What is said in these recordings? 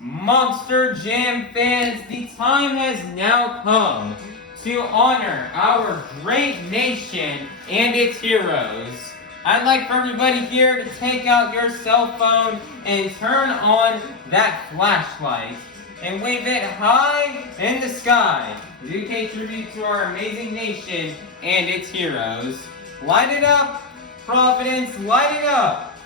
Monster Jam fans, the time has now come to honor our great nation and its heroes. I'd like for everybody here to take out your cell phone and turn on that flashlight and wave it high in the sky as we pay tribute to our amazing nation and its heroes. Light it up, Providence, light it up!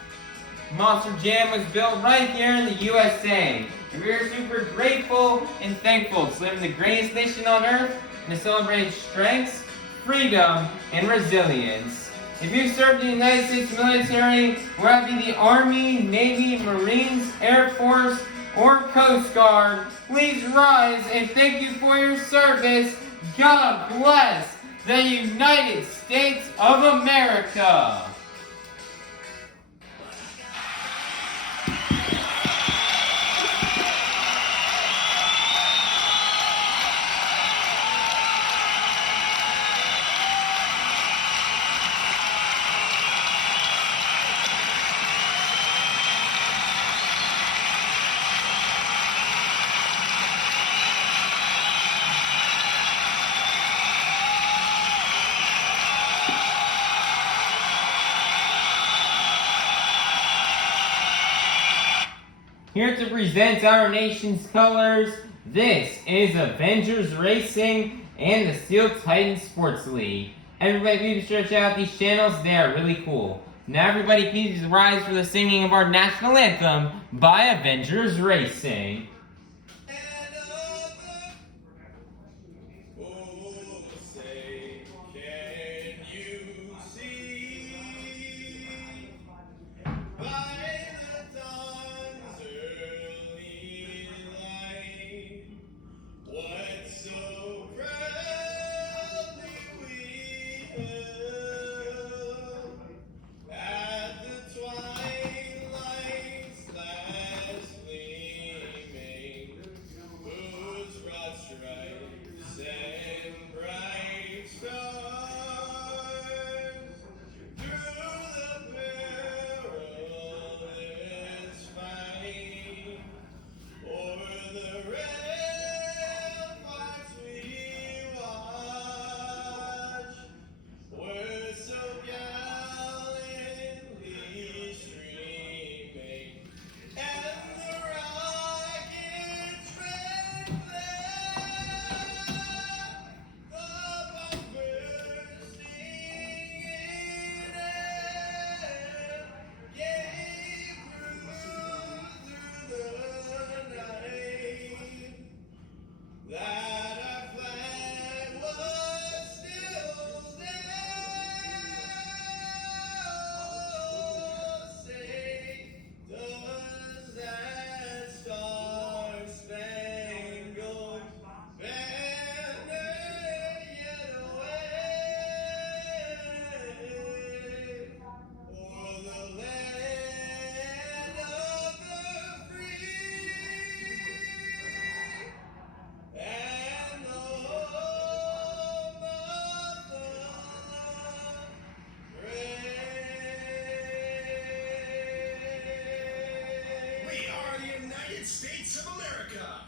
Monster Jam was built right here in the USA, and we are super grateful and thankful to live in the greatest nation on earth and to celebrate strengths, freedom, and resilience. If you've served in the United States military, whether it be the Army, Navy, Marines, Air Force, or Coast Guard, please rise and thank you for your service. God bless the United States of America. Here to present our nation's colors, this is Avengers Racing and the Steel Titan Sports League. Everybody please check out these channels, they are really cool. Now everybody please rise for the singing of our national anthem by Avengers Racing. States of America.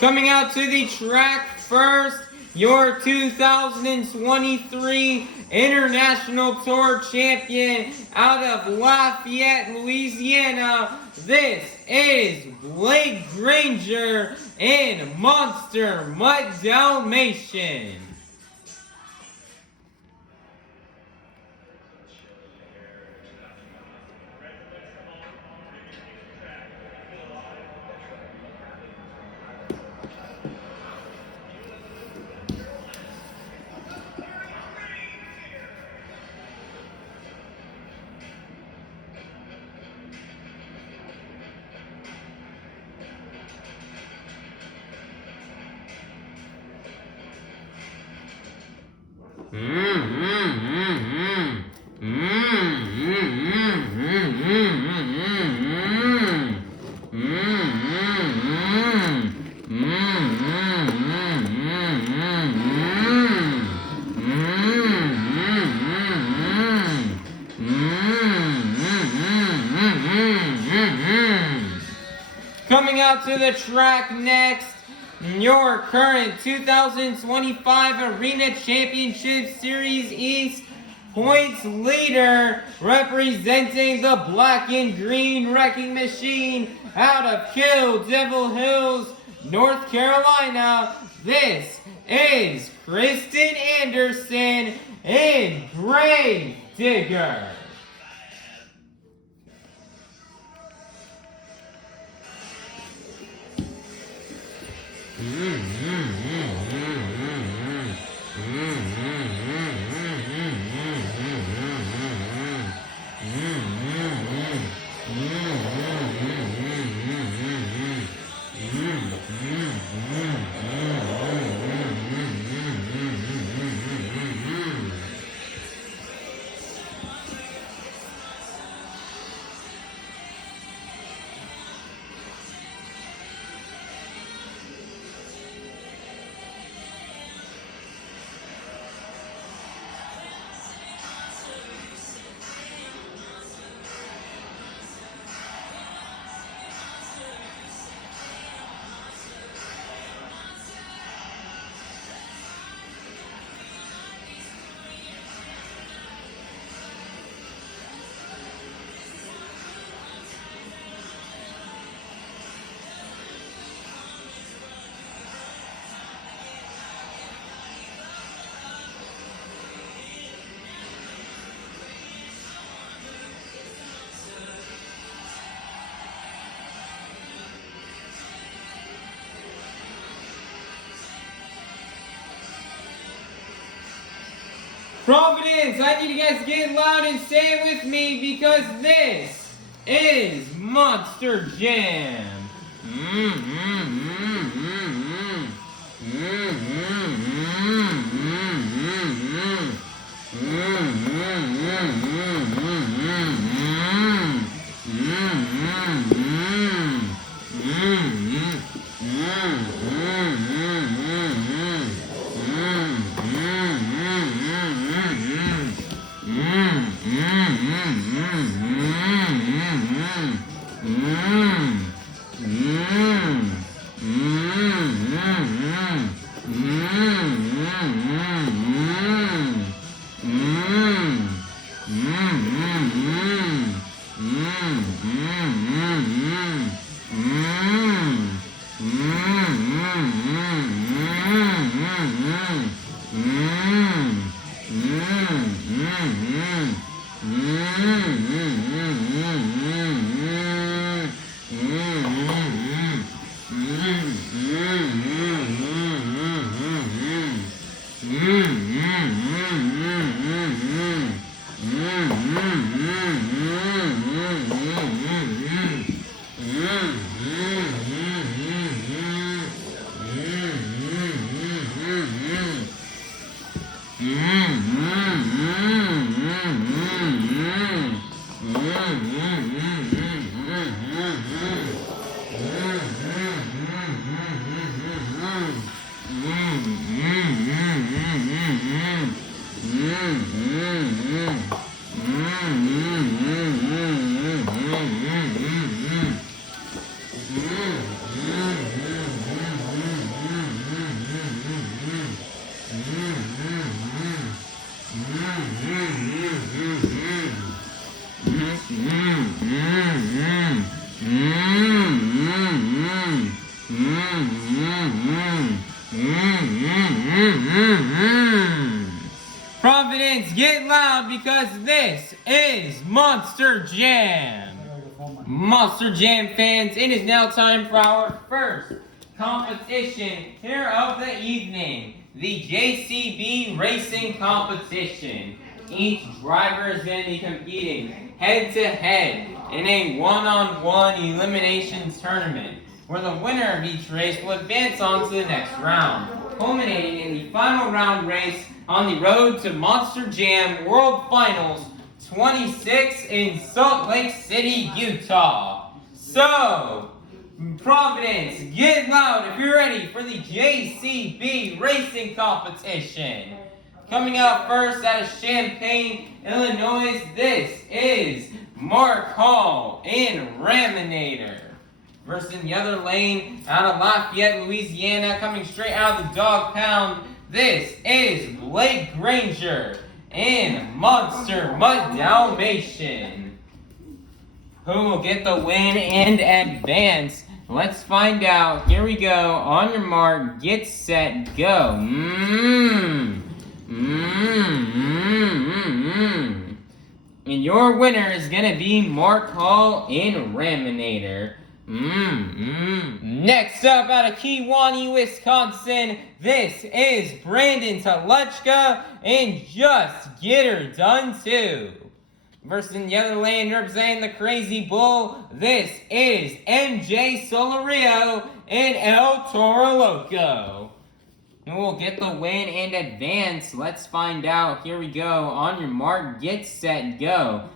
Coming out to the track first, your 2023 International Tour Champion out of Lafayette, Louisiana. This is Granger and Monster Mutt Dalmatian. Coming out to the track next, your current 2025 Arena Championship Series East points leader, representing the black and green wrecking machine out of Kill Devil Hills, North Carolina. This is Krysten Anderson and Grave Digger. Providence, I need you guys to get loud and say it with me because this is Monster Jam. Providence, get loud because this is Monster Jam. Monster Jam fans, it is now time for our first competition here of the evening, the JCB Racing Competition. Each driver is going to be competing head-to-head in a one-on-one eliminations tournament, where the winner of each race will advance on to the next round, culminating in the final round race on the road to Monster Jam World Finals 26 in Salt Lake City, Utah. So, Providence, get loud if you're ready for the JCB racing competition. Coming out first out of Champaign, Illinois, this is Mark Hall in Raminator. Versus in the other lane, out of Lafayette, Louisiana, coming straight out of the dog pound, this is Blake Granger in Monster Mutt Dalmatian. Who will get the win and advance? Let's find out. Here we go. On your mark, get set, go. And your winner is going to be Mark Hall in Raminator. Next up, out of Kewanee, Wisconsin, this is Brandan Tulachka and Just Get Her Done Too. Versus in the other lane, representing the Crazy Bull, this is MJ Solorio and Toro Loco. Who will get the win and advance? Let's find out. Here we go. On your mark, get set, go.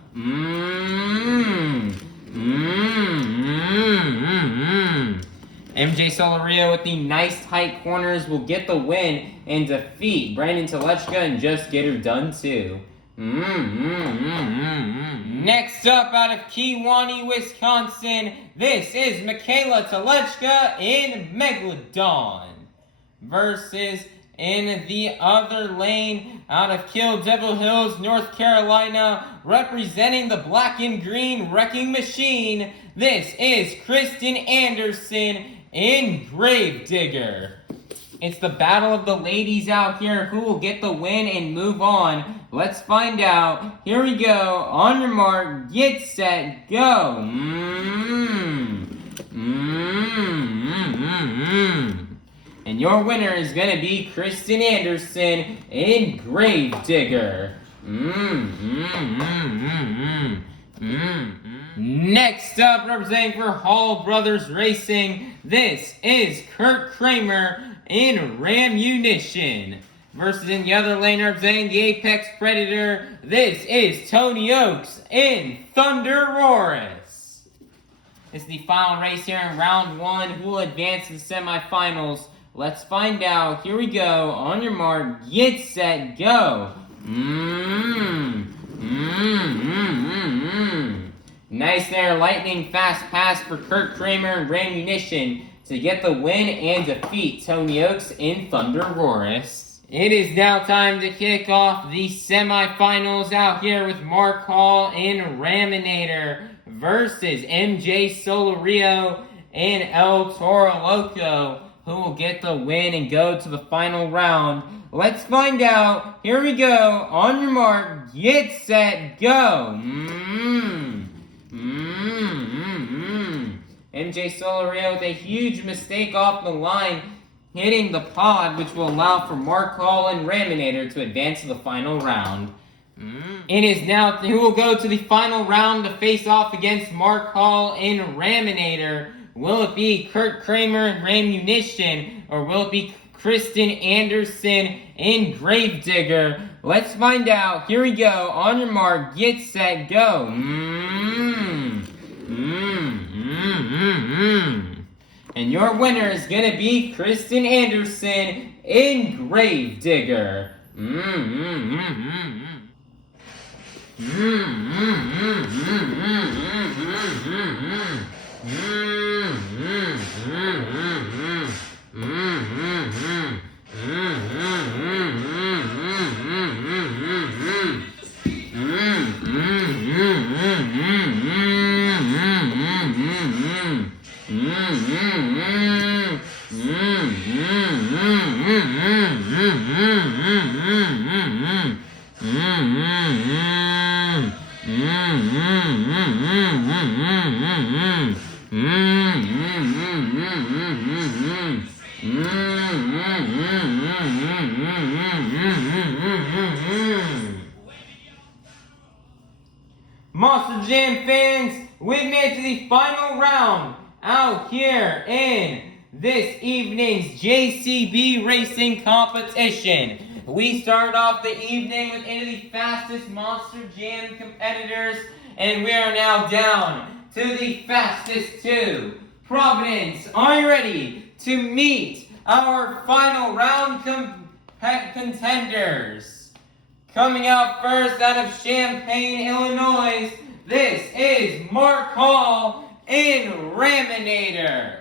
MJ Solorio with the nice tight corners will get the win and defeat Brandan Tulachka and Just Get Her Done Too. Next up, out of Kewanee, Wisconsin, this is Mikayla Tulachka in Megalodon. Versus in the other lane, out of Kill Devil Hills, North Carolina, representing the black and green wrecking machine, this is Krysten Anderson in Gravedigger. It's the battle of the ladies out here. Who will get the win and move on? Let's find out. Here we go. On your mark, get set, go. And your winner is going to be Krysten Anderson in Gravedigger. Next up, representing for Hall Brothers Racing, this is Kraehmer in Rammunition. Versus in the other lane, representing the Apex Predator, this is Tony Ochs in ThunderROARus. It's the final race here in round one. Who will advance to the semifinals? Let's find out. Here we go. On your mark, get set, go. Nice there, lightning fast pass for Kraehmer and Rammunition to get the win and defeat Tony Ochs in ThunderROARus. It is now time to kick off the semifinals out here with Mark Hall in Raminator versus MJ Solorio and Toro Loco. Who will get the win and go to the final round? Let's find out. Here we go. On your mark, get set, go. MJ Solorio with a huge mistake off the line, hitting the pod, which will allow for Mark Hall and Raminator to advance to the final round. It is now who will go to the final round to face off against Mark Hall and Raminator. Will it be Kraehmer and Rammunition, or will it be Krysten Anderson in Gravedigger? Let's find out. Here we go. On your mark, get set, go. And your winner is going to be Krysten Anderson in Gravedigger. Monster Jam fans, we've made it to the final round out here in this evening's JCB racing competition. We start off the evening with one of the fastest Monster Jam competitors, and we are now down to the fastest two. Providence, are you ready to meet our final round contenders? Coming out first out of Champaign, Illinois, this is Mark Hall in Raminator.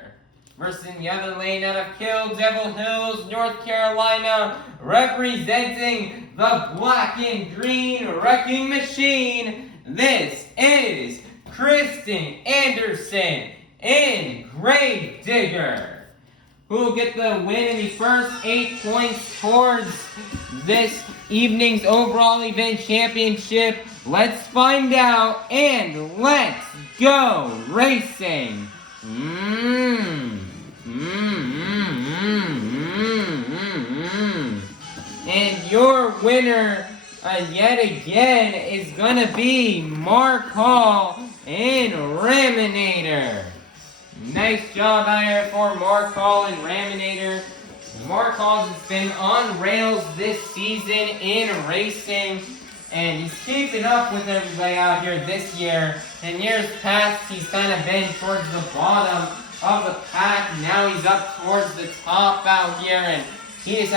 Versus in the other lane out of Kill Devil Hills, North Carolina, representing the black and green wrecking machine, this is Krysten Anderson in Granger. Who will get the win in the first 8 points towards this evening's overall event championship? Let's find out, and let's go racing. And your winner yet again is gonna be Mark Hall in Raminator. Nice job out here for Mark Hall in Raminator. Mark Hall has been on rails this season in racing, and he's keeping up with everybody out here this year. In years past, he's kind of been towards the bottom of the pack. Now he's up towards the top out here, and he just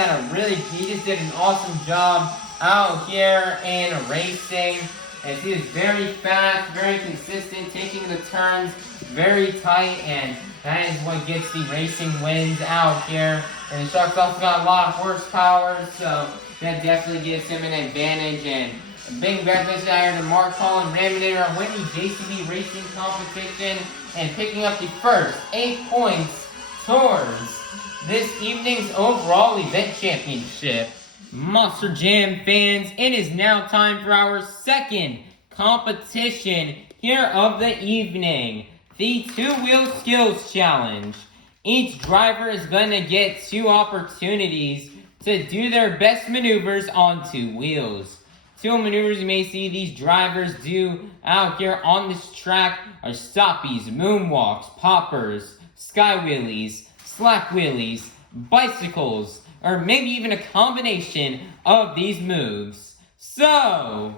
did an awesome job out here in racing. As he is very fast, very consistent, taking the turns very tight, and that is what gets the racing wins out here. And the truck's also got a lot of horsepower, so that definitely gives him an advantage. And a big congratulations out here to Mark Hall and Raminator on winning the JCB racing competition and picking up the first 8 points towards this evening's overall event championship. Monster Jam fans, it is now time for our second competition here of the evening, the two-wheel skills challenge. Each driver is going to get 2 opportunities to do their best maneuvers on 2 wheels. 2 maneuvers you may see these drivers do out here on this track are stoppies, moonwalks, poppers, sky wheelies, slack wheelies, bicycles, or maybe even a combination of these moves. So,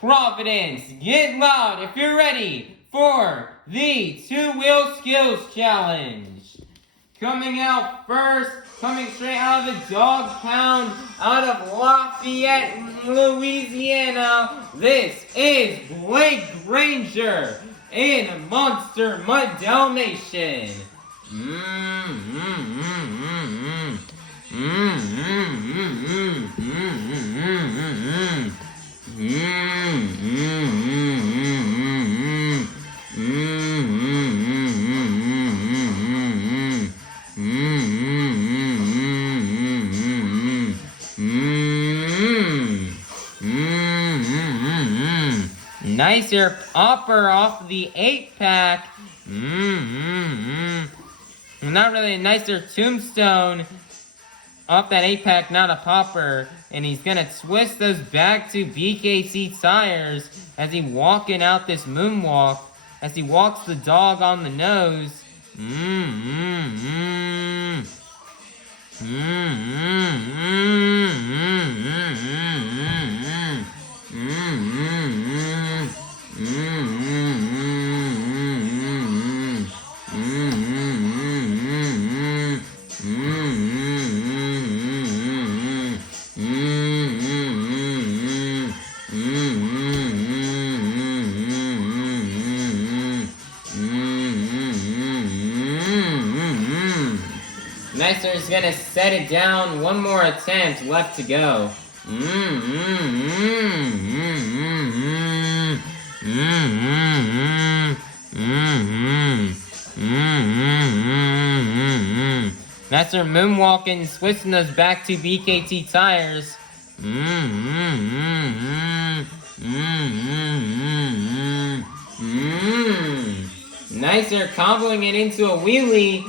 Providence, get loud if you're ready for the two-wheel skills challenge. Coming out first, coming straight out of the dog pound, out of Lafayette, Louisiana, this is Blake Granger in Monster Mutt Dalmatian. Nicer popper off the 8-pack. Not really a nicer tombstone off that 8-pack, not a popper. And he's gonna twist those back to BKC tires as he walking out this moonwalk, as he walks the dog on the nose. Nicer is gonna set it down. One more attempt left to go. Nicer moonwalking, twisting those back to BKT tires. Nicer comboing it into a wheelie.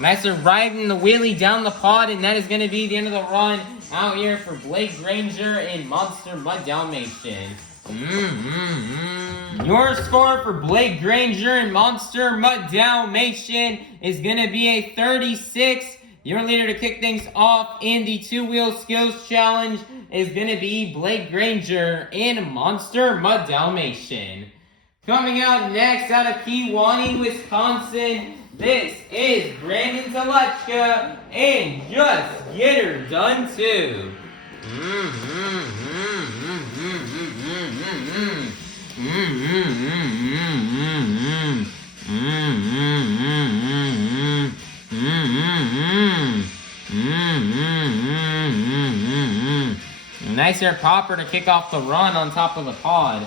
Nicer riding the wheelie down the pod, and that is going to be the end of the run out here for Blake Granger in Monster Mutt Dalmatian. Your score for Blake Granger in Monster Mutt Dalmatian is going to be a 36 Your leader to kick things off in the two-wheel skills challenge is going to be Granger in Monster Mutt Dalmatian. Coming out next out of Kewanee, Wisconsin, this is Brandan Tulachka and Just Get Her Done Too. Nice air popper to kick off the run on top of the pod.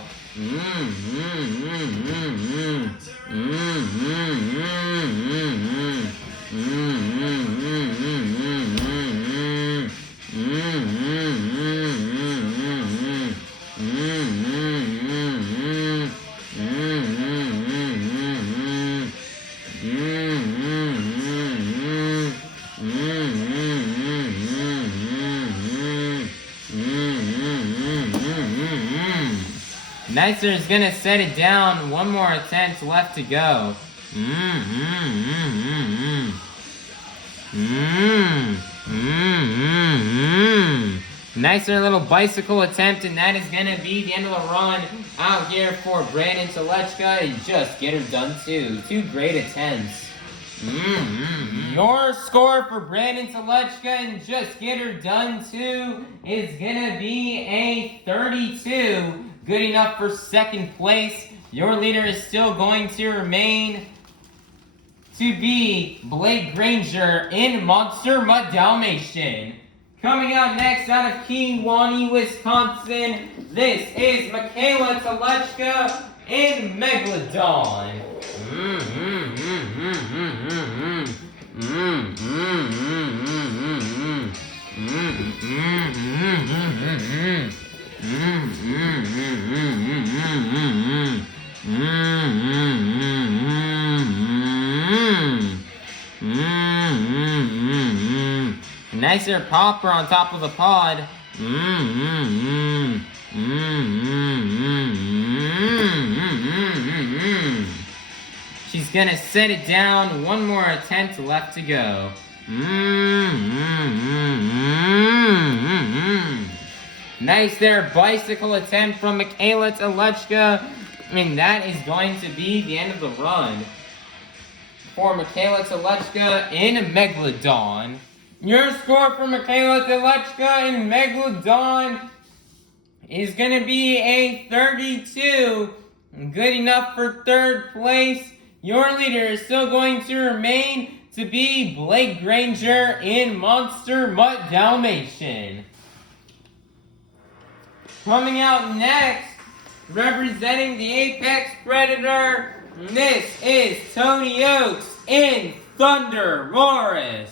Nicer is gonna set it down. One more attempt left to go. Nicer little bicycle attempt, and that is gonna be the end of the run out here for Brandan Tulachka and Just Get Her Done Too. Two great attempts. Your score for Brandan Tulachka and Just Get Her Done Too is gonna be a 32. Good enough for second place. Your leader is still going to remain to be Granger in Monster Mutt Dalmatian. Coming out next out of Kewanee, Wisconsin, this is Mikayla Tulachka in Megalodon. Nicer popper on top of the pod. She's gonna set it down. One more attempt left to go. Nice there, bicycle attempt from Mikayla Tulachka. And that is going to be the end of the run for Mikayla Tulachka in Megalodon. Your score for Mikayla Tulachka in Megalodon is going to be a 32. Good enough for third place. Your leader is still going to remain to be Granger in Monster Mutt Dalmatian. Coming out next, representing the Apex Predator, this is Tony Ochs in ThunderROARus.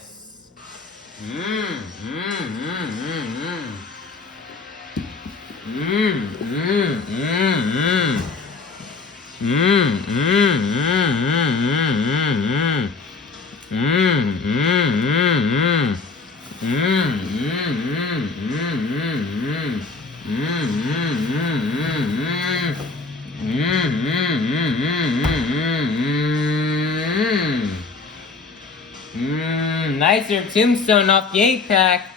Nicer tombstone off the 8-pack.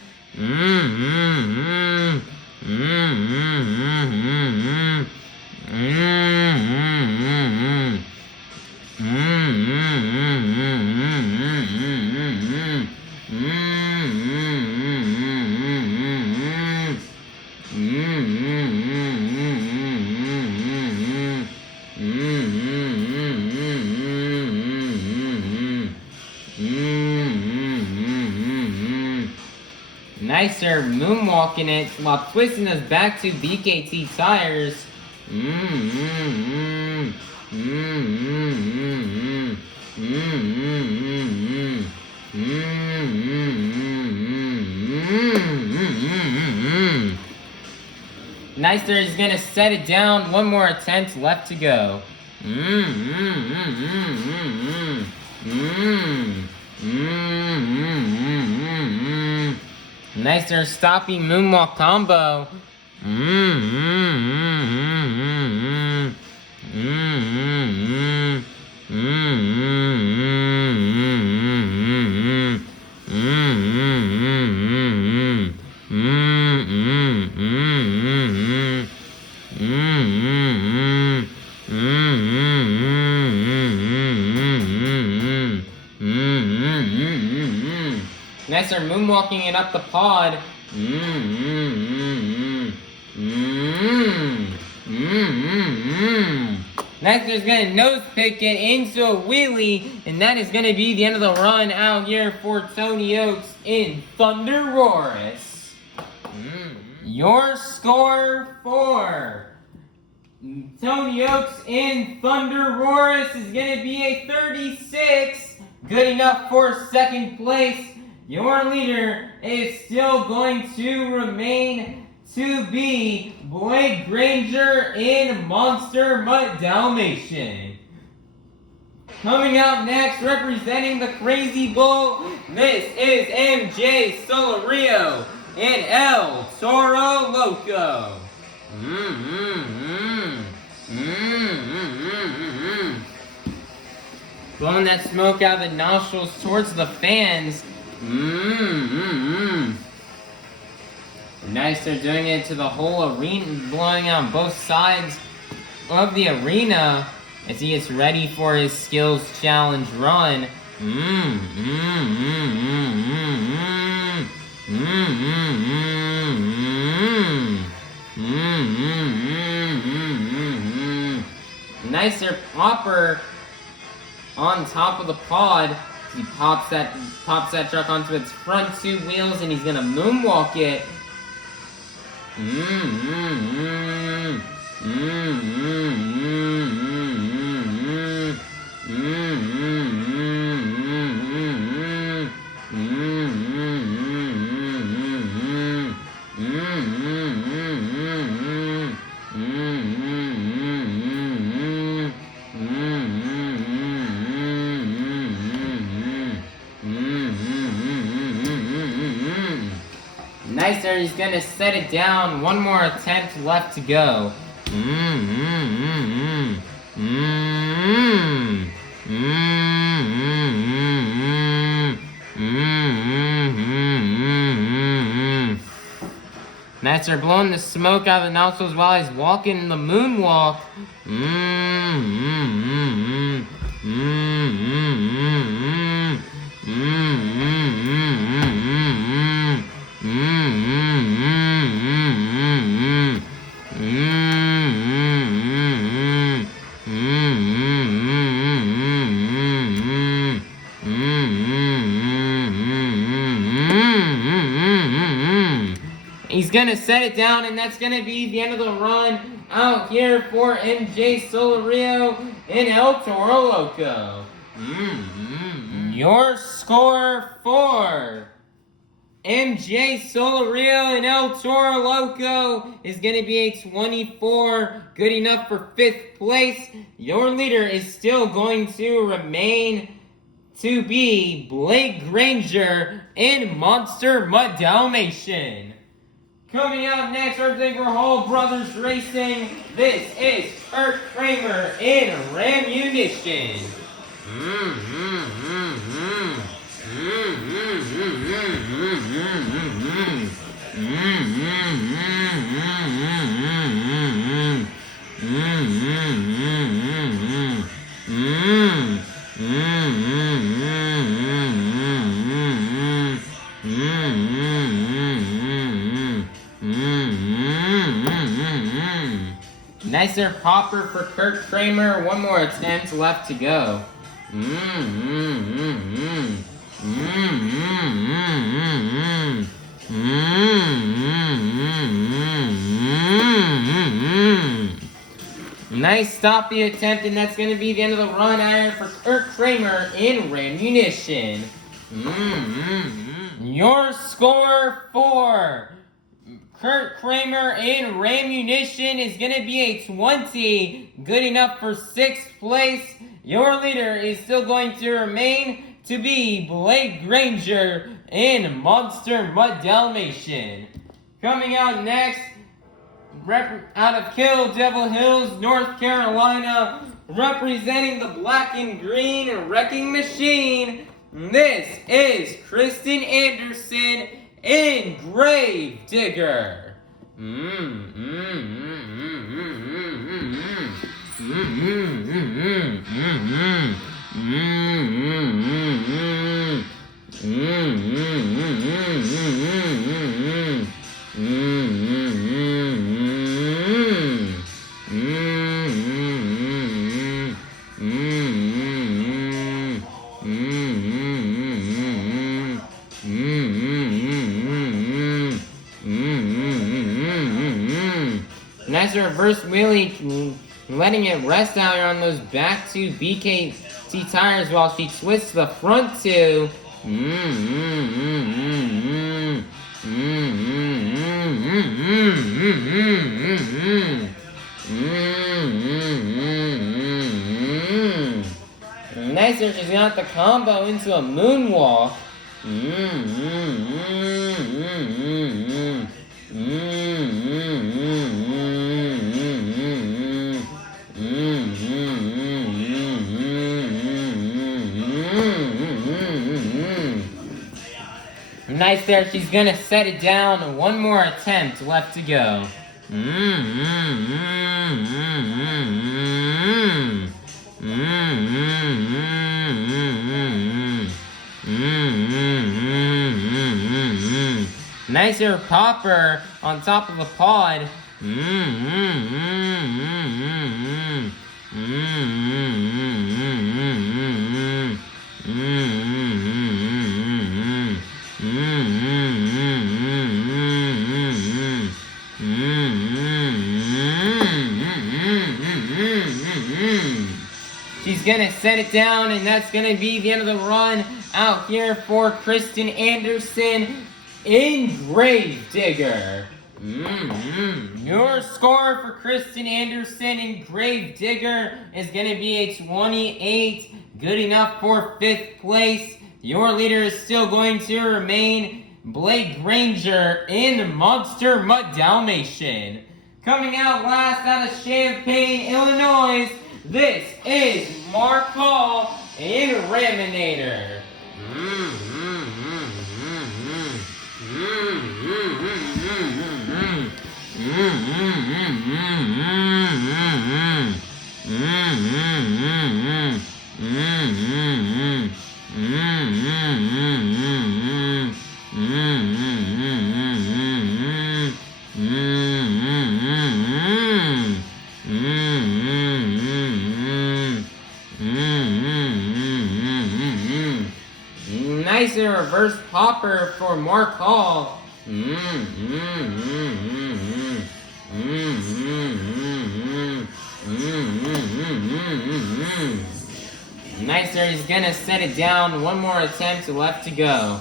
Nicer moonwalking it while twisting us back to BKT tires. Nicer is gonna set it down. One more attempt left to go. Nicer stopping moonwalk combo. Next, they're moonwalking it up the pod. Next, there's gonna nose pick it into a wheelie, and that is gonna be the end of the run out here for Tony Ochs in ThunderROARus. Your score for Tony Ochs in ThunderROARus is gonna be a 36, good enough for second place. Your leader is still going to remain to be Granger in Monster Mutt Dalmatian. Coming out next, representing the Crazy Bull, this is MJ Solorio and Toro Loco. Blowing that smoke out of the nostrils towards the fans. Nice, they're doing it to the whole arena, blowing out both sides of the arena as he gets ready for his skills challenge run. Nice, their popper on top of the pod. He pops that truck onto its front two wheels, and he's gonna moonwalk it. Nice there, he's gonna set it down. One more attempt left to go. Nice, they're blowing the smoke out of the nostrils while he's walking the moonwalk. He's gonna set it down, and that's gonna be the end of the run out here for MJ Solorio and Toro Loco. Your score for MJ Solorio and Toro Loco is gonna be a 24, good enough for 5th place. Your leader is still going to remain to be Granger in Monster Mutt Dalmatian. Coming out next, representing for Hall Brothers Racing, this is Kraehmer in Rammunition. Nice there, popper for Kraehmer. One more attempt left to go. Nice stop the attempt, and that's going to be the end of the run iron for Kraehmer in Rammunition. Your score for Kraehmer in Rammunition is going to be a 20, good enough for 6th place. Your leader is still going to remain to be Granger in Monster Mutt Dalmatian. Coming out next, out of Kill Devil Hills, North Carolina, representing the black and green wrecking machine, this is Krysten Anderson in Grave Digger. Nice reverse wheelie, letting it rest out here on those back two BKT tires while she twists the front two. Nice there, she's got the combo into a moonwalk. Nice there, she's gonna set it down. One more attempt left to go. Nicer popper on top of the pod. She's gonna set it down, and that's gonna be the end of the run out here for Krysten Anderson in Gravedigger. Your score for Krysten Anderson in Gravedigger is gonna be a 28, good enough for 5th place. Your leader is still going to remain Granger in Monster Mutt Dalmatian. Coming out last out of Champaign, Illinois, this is Mark Hall in Raminator. Nice reverse popper for Mark Hall. Nice there, he's gonna set it down. One more attempt left to go.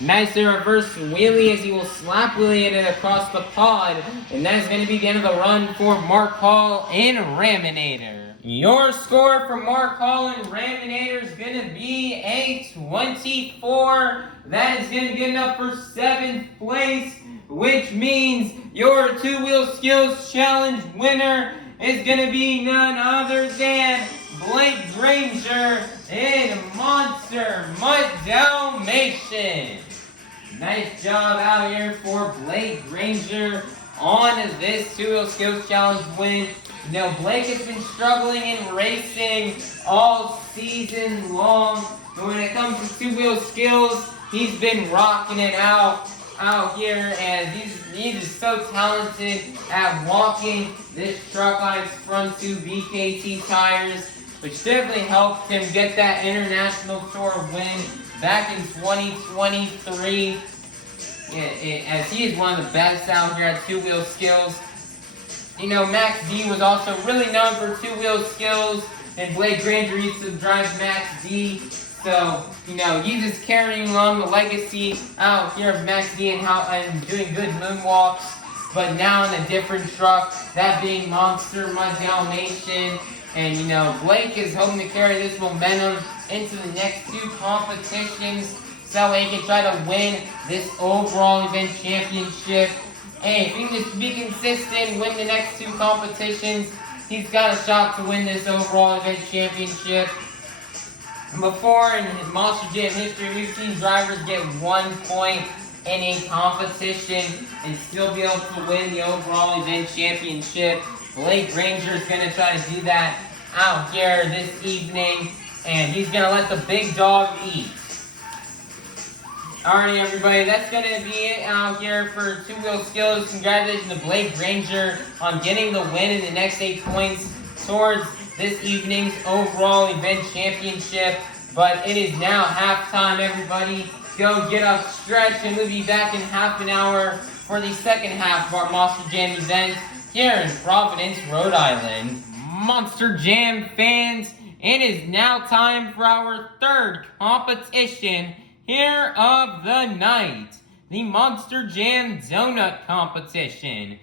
Nice reverse wheelie as he will slap wheelie it across the pod. And that is going to be the end of the run for Mark Hall in Raminator. Your score for Mark Hall in Raminator is going to be a 24. That is going to be good enough for 7th place, which means your 2-wheel skills challenge winner is going to be none other than Granger in Monster Mutt Dalmatian. Nice job out here for Granger on this 2-wheel skills challenge win. You know, Blake has been struggling in racing all season long, but when it comes to 2-wheel skills, he's been rocking it out here, and he's so talented at walking this truck on its front 2 BKT tires, which definitely helped him get that International Tour win back in 2023. As he is one of the best out here at 2-wheel skills. You know, Max D was also really known for 2-wheel skills, and Granger used to drive Max D. So, you know, he's just carrying on the legacy out here of Max D and doing good moonwalks, but now in a different truck, that being Monster Mutt Dalmatian. And, you know, Blake is hoping to carry this momentum into the next 2 competitions so he can try to win this overall event championship. And if he can just be consistent, win the next 2 competitions, he's got a shot to win this overall event championship. Before, in his Monster Jam history, we've seen drivers get 1 point in a competition and still be able to win the overall event championship. Granger is going to try to do that out here this evening, and he's going to let the big dog eat. Alright, everybody, that's going to be it out here for 2-wheel skills. Congratulations to Granger on getting the win in the next 8 points towards this evening's overall event championship. But it is now halftime, everybody. Go get up, stretch, and we'll be back in half an hour for the second half of our Monster Jam event here in Providence, Rhode Island. Monster Jam fans, it is now time for our third competition here of the night. The Monster Jam Donut Competition.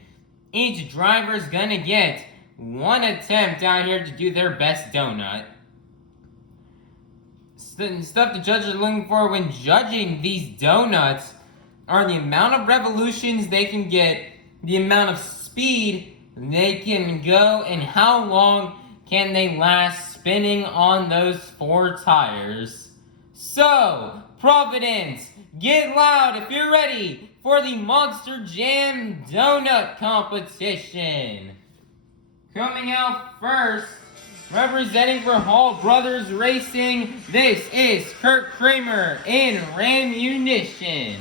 Each driver is gonna get one attempt out here to do their best donut. Stuff the judges are looking for when judging these donuts are the amount of revolutions they can get, the amount of speed they can go, and how long can they last spinning on those 4 tires. So, Providence, get loud if you're ready for the Monster Jam Donut Competition. Coming out first, representing for Hall Brothers Racing, this is Kraehmer in Rammunition.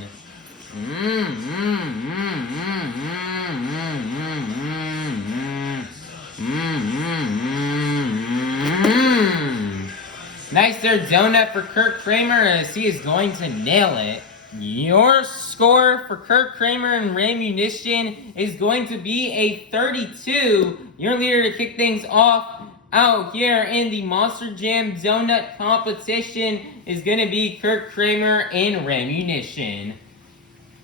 Nice there donut for Kraehmer as he is going to nail it. Your score for Kraehmer and Rammunition is going to be a 32. Your leader to kick things off out here in the Monster Jam Donut Competition is going to be Kraehmer and Rammunition.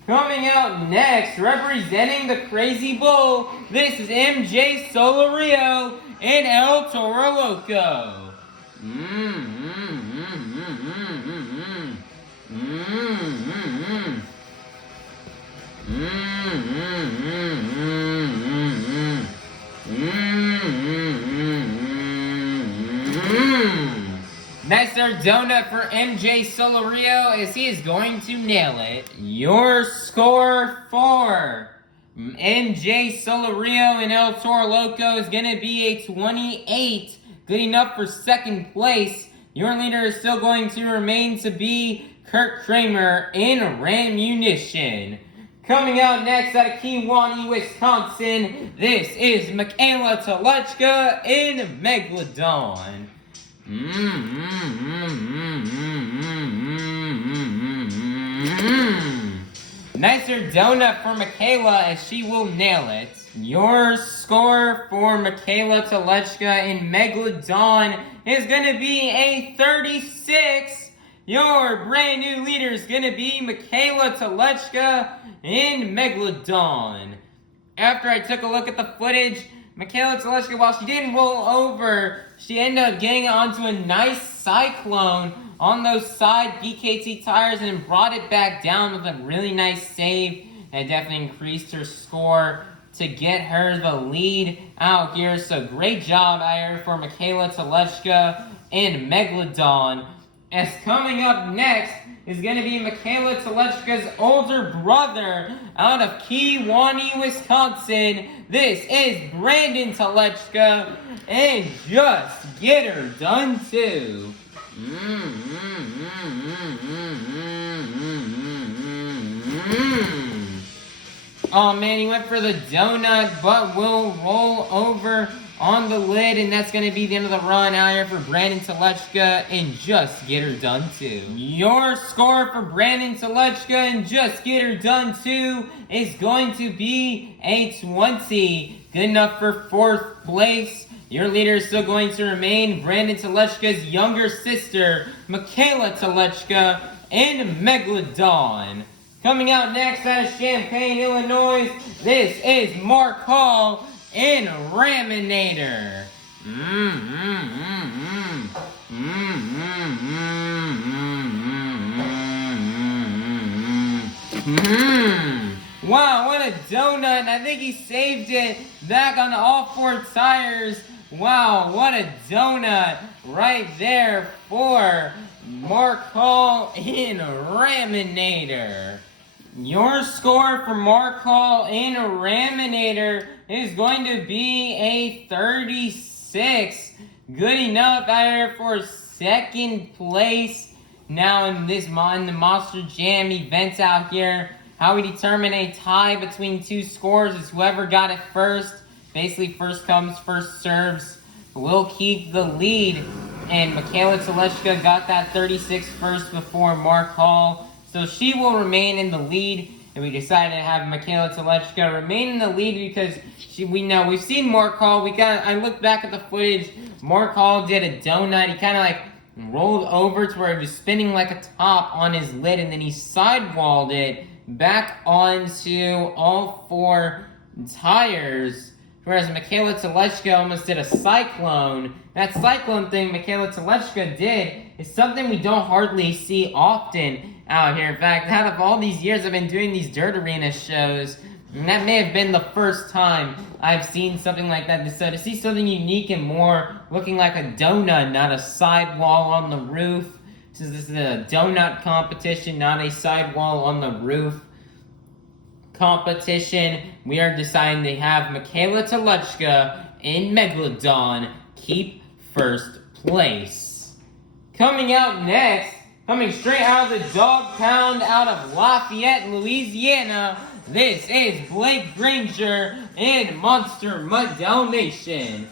Coming out next, representing the Crazy Bull, this is MJ Solorio and El Toro Loco. Nice there donut for MJ Solorio as he is going to nail it. Your score for MJ Solorio and El Toro Loco is going to be a 28. Good enough for second place. Your leader is still going to remain to be Kraehmer in Rammunition. Coming out next out of Kewanee, Wisconsin, this is Mikayla Tulachka in Megalodon. Nicer donut for Mikayla as she will nail it. Your score for Mikayla Tulachka in Megalodon is going to be a 36. Your brand new leader is going to be Mikayla Tulachka in Megalodon. After I took a look at the footage, Mikayla Tulachka, while she didn't roll over, she ended up getting onto a nice cyclone on those side BKT tires and brought it back down with a really nice save. That definitely increased her score to get her the lead out here. So great job out here for Mikayla Tulachka in Megalodon. As coming up next is going to be Mikayla Tulachka's older brother out of Kewanee, Wisconsin. This is Brandan Tulachka, and just get her done too. Oh man, he went for the donut, but will roll over on the lid, and that's going to be the end of the run out here for Brandan Tulachka and Just Get Her Done Too. Your score for Brandan Tulachka and Just Get Her Done Too is going to be a 20. Good enough for 4th place. Your leader is still going to remain Brandan Tulachka's younger sister, Mikayla Tulachka, and Megalodon. Coming out next out of Champaign, Illinois, this is Mark Hall in Raminator. Wow, what a donut. I think he saved it back on all 4 tires. Wow, what a donut right there for Mark Hall in Raminator. Your score for Mark Hall in Raminator is going to be a 36. Good enough out here for 2nd place. Now in the Monster Jam event out here, how we determine a tie between 2 scores is whoever got it first. Basically, first comes, first serves. Will keep the lead. And Mikayla Tulachka got that 36 first before Mark Hall. So she will remain in the lead. And we decided to have Mikayla Tulachka remain in the lead because we've seen Mark Hall. I looked back at the footage. Mark Hall did a donut. He kind of like rolled over to where he was spinning like a top on his lid, and then he sidewalled it back onto all 4 tires. Whereas Mikayla Tulachka almost did a cyclone. That cyclone thing Mikayla Tulachka did is something we don't hardly see often out here. In fact, out of all these years I've been doing these dirt arena shows, and that may have been the first time I've seen something like that. So to see something unique and more looking like a donut, not a sidewall on the roof. Since this is a donut competition, not a sidewall on the roof competition, we are deciding to have Mikayla Tulachka and Megalodon keep first place. Coming out next, coming straight out of the dog pound out of Lafayette, Louisiana, this is Blake Granger and Monster Mutt Dalmatian.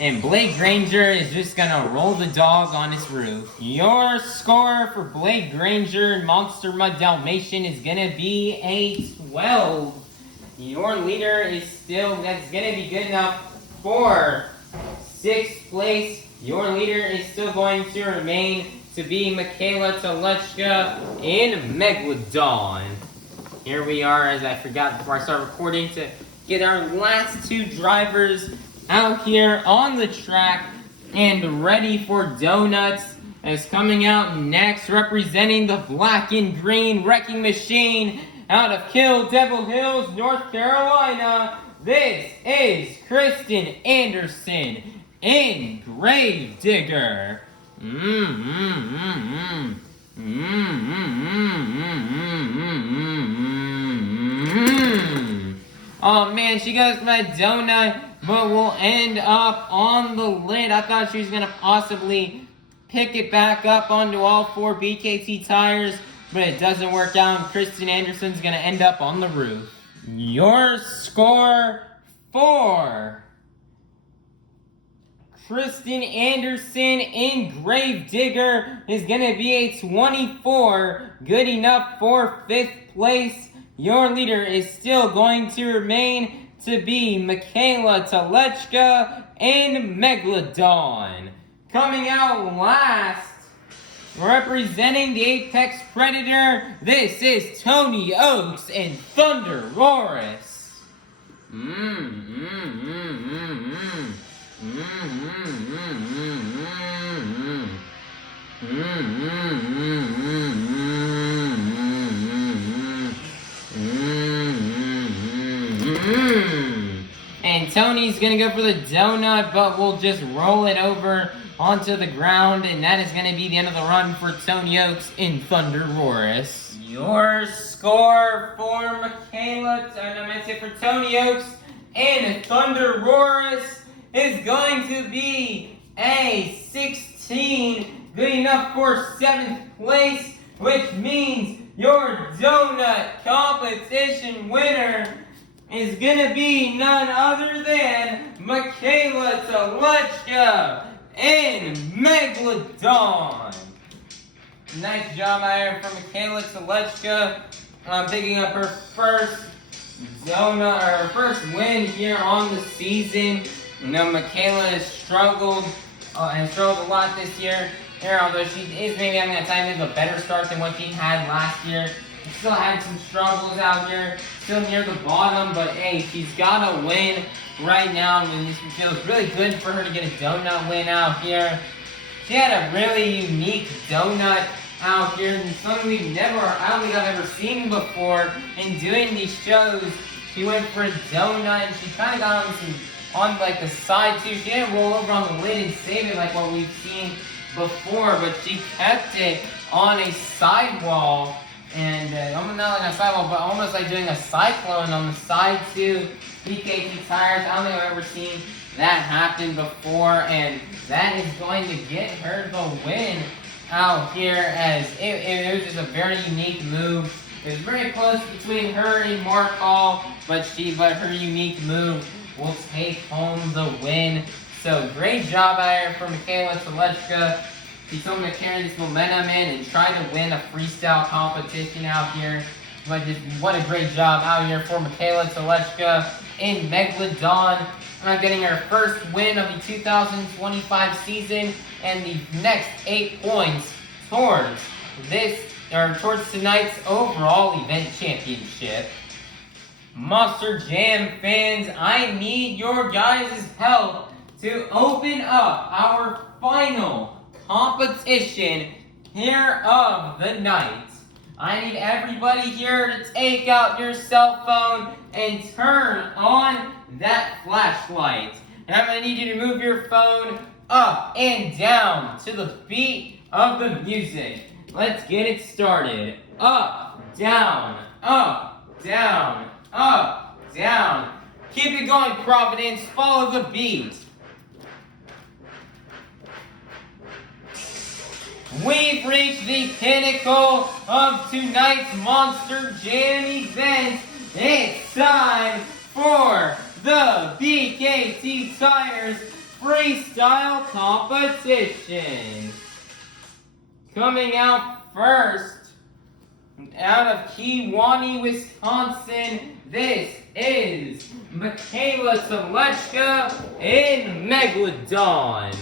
And Blake Granger is just gonna roll the dog on his roof. Your score for Blake Granger and Monster Mutt Dalmatian is gonna be a 12. Your leader is that's gonna be good enough for 6th place. Your leader is still going to remain to be Mikayla Tulachka and Megalodon. Here we are, as I forgot before I start recording, to get our last 2 drivers out here on the track and ready for donuts. As coming out next, representing the black and green wrecking machine out of Kill Devil Hills, North Carolina, this is Krysten Anderson in Gravedigger. Oh man, she goes for that donut, but will end up on the lid. I thought she was going to possibly pick it back up onto all 4 BKT tires, but it doesn't work out, and Krysten Anderson's going to end up on the roof. Your score for Krysten Anderson in Gravedigger is going to be a 24, good enough for 5th place. Your leader is still going to remain to be Mikayla Tulachka and Megalodon. Coming out last, representing the Apex Predator, this is Tony Ochs and ThunderROARus. And Tony's gonna go for the donut, but we'll just roll it over onto the ground, and that is gonna be the end of the run for Tony Ochs in ThunderROARus. Your score for for Tony Ochs in ThunderROARus is going to be a 16, good enough for 7th place, which means your donut competition winner is gonna be none other than Mikayla Tulachka and Megalodon. Nice job out here from Mikayla Tulachka picking up her first donut, or her first win here on the season. You know, Mikayla has struggled a lot this year. Although she is maybe having a time to have a better start than what she had last year. She still had some struggles out here, still near the bottom, but hey, she's got a win right now, and it feels really good for her to get a donut win out here. She had a really unique donut out here, and something I don't think I've ever seen before in doing these shows. She went for a donut, and she kind of got on like the side too. She didn't roll over on the lid and save it like what we've seen before, but she kept it on a sidewall, and not like a sidewall, but almost like doing a cyclone on the side too. PKT tires, I don't think I've ever seen that happen before, and that is going to get her the win out here, as it was just a very unique move It's very close between her and Mark Hall, but her unique move will take home the win. So great job out here for Mikayla Tulachka. She's hoping to carry this momentum in and try to win a freestyle competition out here. But just what a great job out here for Mikayla Tulachka in Megalodon. Getting her first win of the 2025 season and the next 8 points towards tonight's overall event championship. Monster Jam fans, I need your guys' help to open up our final competition here of the night. I need everybody here to take out your cell phone and turn on that flashlight. And I'm going to need you to move your phone up and down to the beat of the music. Let's get it started. Up, down, up, down, up, down. Keep it going, Providence. Follow the beat. We've reached the pinnacle of tonight's Monster Jam event. It's time for the BKT Tires Freestyle Competition. Coming out first, out of Kewanee, Wisconsin, this is Mikayla Tulachka in Megalodon.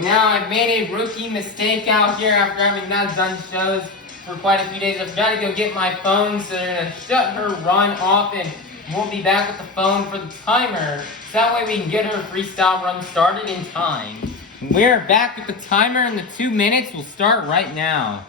Now, I've made a rookie mistake out here after having not done shows for quite a few days. I've got to go get my phone, so they're going to shut her run off, and we'll be back with the phone for the timer. So that way we can get her freestyle run started in time. We're back with the timer, and the 2 minutes will start right now.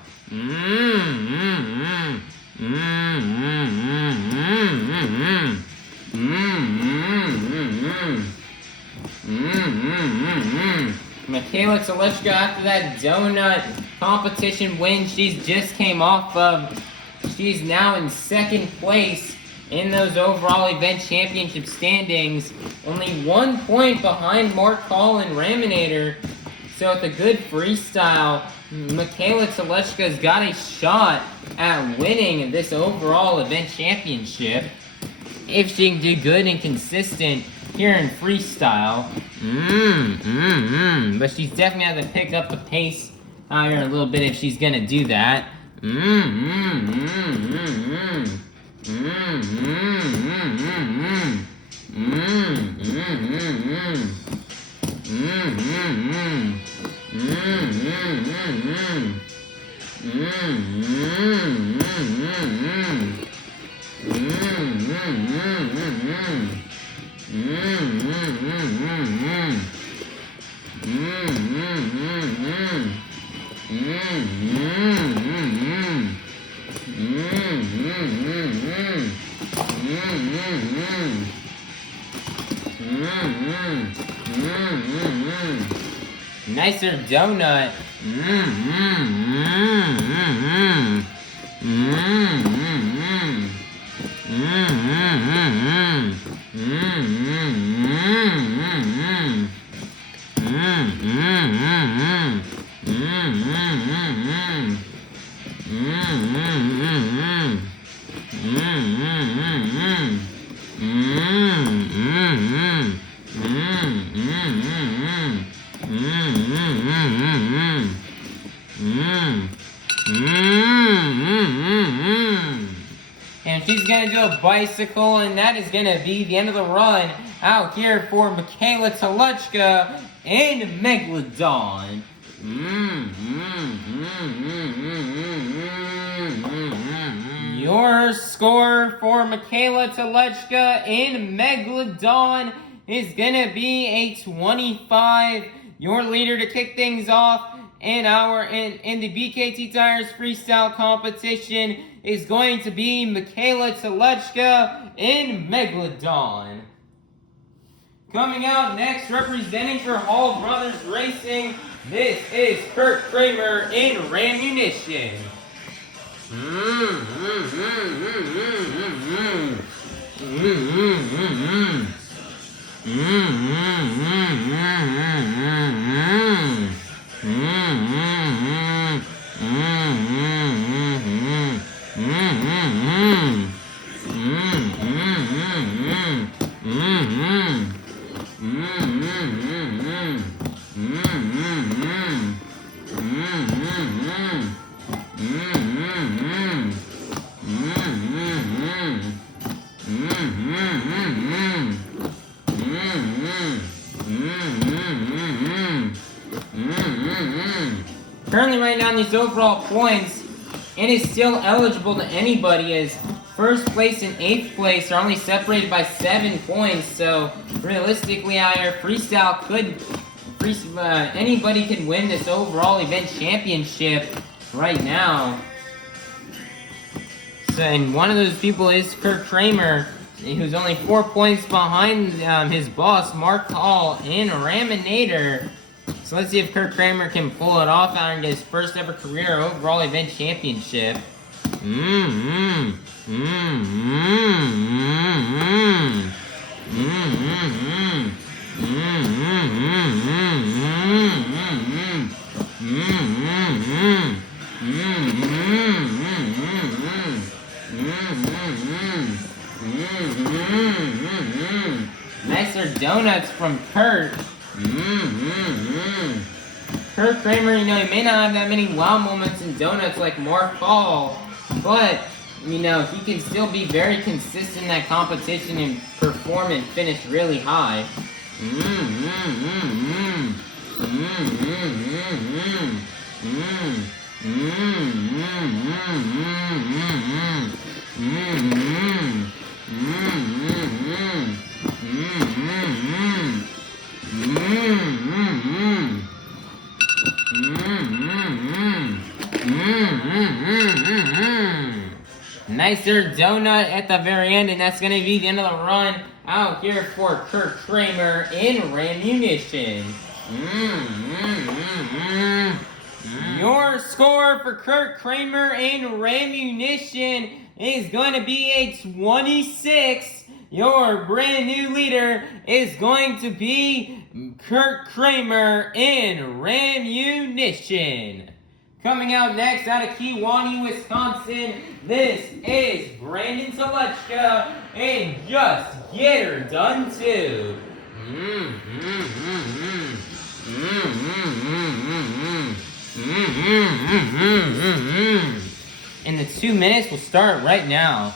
Mikayla Tulachka, after that donut competition win she's just came off of, she's now in second place in those overall event championship standings. Only 1 point behind Mark Hall and Raminator. So with a good freestyle, Mikayla Tulachka's got a shot at winning this overall event championship if she can do good and consistent here in freestyle. But she's definitely going to pick up the pace out here a little bit if she's going to do that. Nicer donut. And she's gonna do a bicycle, and that is gonna be the end of the run out here for Mikayla Tulachka and Megalodon. Your score for Mikayla Tulachka and Megalodon is gonna be a 25. Your leader to kick things off in the BKT Tires Freestyle Competition is going to be Mikayla Tulachka in Megalodon. Coming out next, representing for Hall Brothers Racing, this is Kraehmer in Rammunition. Currently, right now in these overall points, it is still eligible to anybody, as first place and 8th place are only separated by 7 points. So realistically, our Freestyle could, anybody could win this overall event championship right now. So, and one of those people is Kraehmer, who's only 4 points behind his boss, Mark Hall, in Raminator. So let's see if Kraehmer can pull it off out and get his first ever career overall event championship. Nicer donuts from Kurt. Kraehmer, you know, he may not have that many wow moments in donuts like Mark Hall, but, you know, he can still be very consistent in that competition and perform and finish really high. Nicer donut at the very end, and that's going to be the end of the run out here for Kraehmer in Rammunition. Your score for Kraehmer in Rammunition is going to be a 26. Your brand new leader is going to be Kraehmer in Rammunition. Coming out next out of Kewanee, Wisconsin, this is Brandon Tulachka, and Just Get Her Done Too. And the 2 minutes will start right now.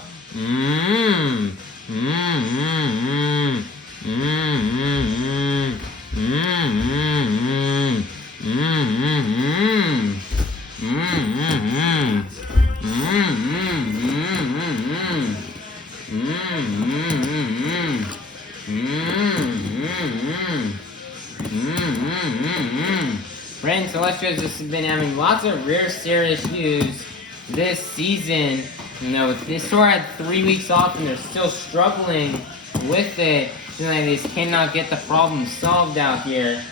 Brandon Tulachka has just been having lots of rear steer issues this season. You know, this tour had 3 weeks off and they're still struggling with it. So they just cannot get the problem solved out here.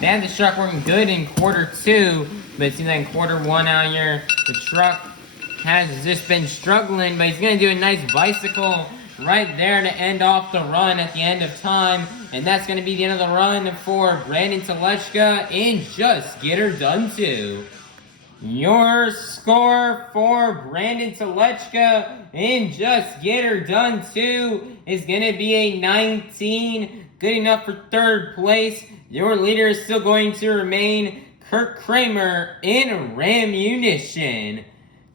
They had the truck working good in quarter 2, but it seems like in quarter 1 out here, the truck has just been struggling, but he's going to do a nice bicycle right there to end off the run at the end of time, and that's going to be the end of the run for Brandon Tulachka and Just Get Her Done Too. Your score for Brandon Tulachka and Just Get Her Done Too is going to be a 19, good enough for 3rd place. Your leader is still going to remain Kraehmer in Rammunition.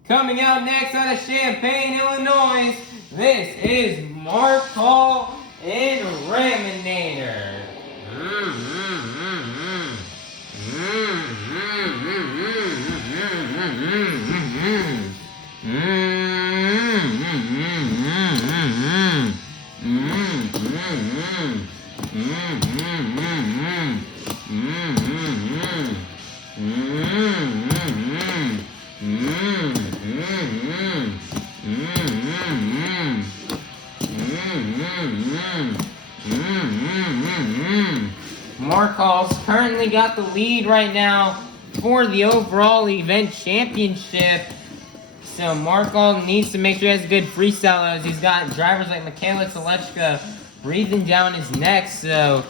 Coming out next out of Champaign, Illinois, this is Mark Hall in Raminator. Mark Hall's currently got the lead right now for the overall event championship. So Mark Hall needs to make sure he has a good freestyle as he's got drivers like Mikayla, Tulachka breathing down his neck. So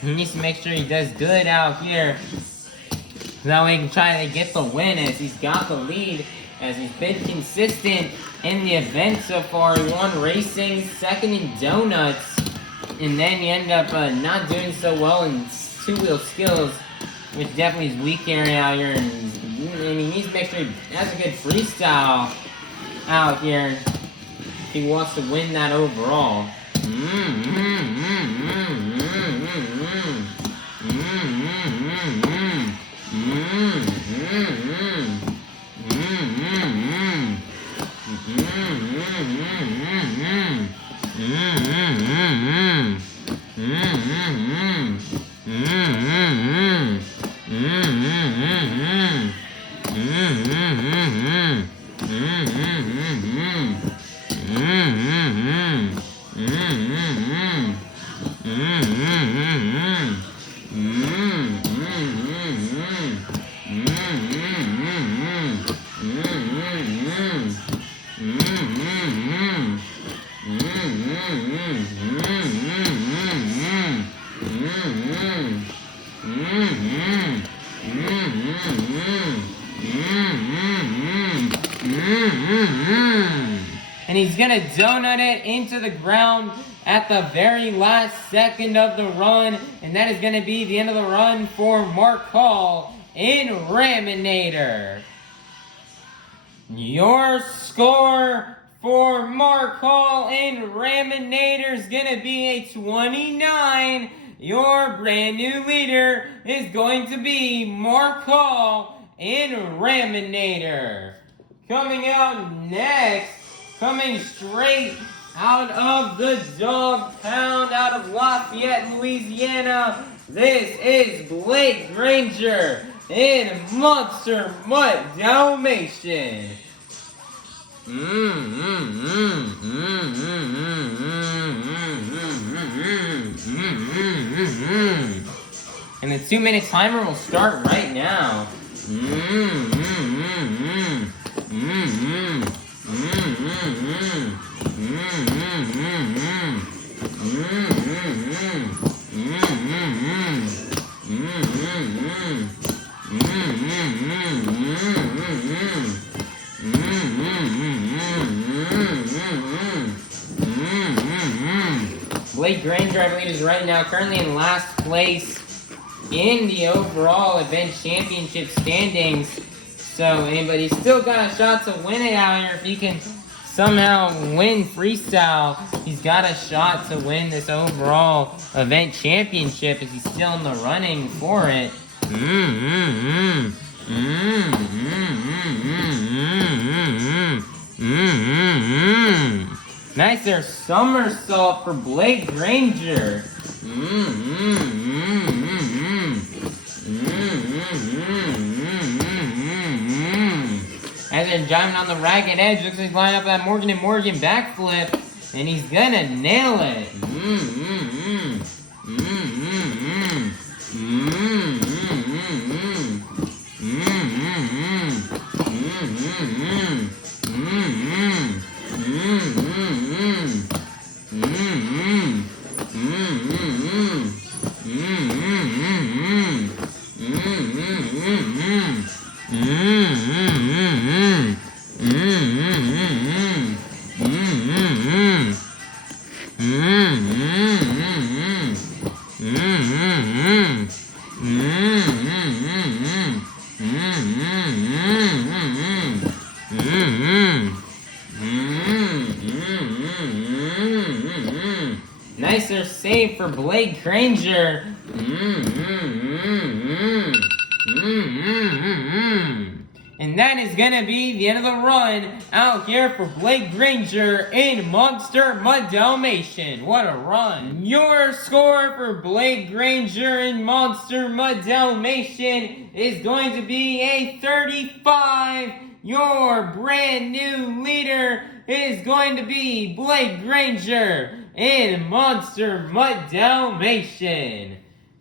he needs to make sure he does good out here. That way he can try to get the win as he's got the lead, as he's been consistent in the event so far. He won racing, second in donuts, and then he ended up not doing so well in two-wheel skills, which definitely is weak area out here. And he needs to make sure he has a good freestyle out here if he wants to win that overall. And he's gonna donut it into the ground at the very last second of the run, and that is gonna be the end of the run for Mark Hall in Raminator. Your score for Mark Hall in Raminator is gonna be a 29. Your brand new leader is going to be Mark Hall in Raminator. Coming out next, coming straight out of the dog pound out of Lafayette, Louisiana, this is Blake Granger in Monster Mutt Dalmatian. And the 2-minute timer will start right now. Blake Granger, I believe, is right now currently in last place in the overall event championship standings. So, but he's still got a shot to win it out here. If he can somehow win freestyle, he's got a shot to win this overall event championship as he's still in the running for it. Nice there somersault for Blake Granger. As they're driving on the ragged edge, looks like he's lining up that Morgan & Morgan backflip, and he's gonna nail it. Nicer save for Blake Granger. And that is gonna be the end of the run out here for Blake Granger in Monster Mutt Dalmatian. What a run. Your score for Blake Granger in Monster Mutt Dalmatian is going to be a 35. Your brand new leader is going to be Blake Granger in Monster Mutt Dalmatian.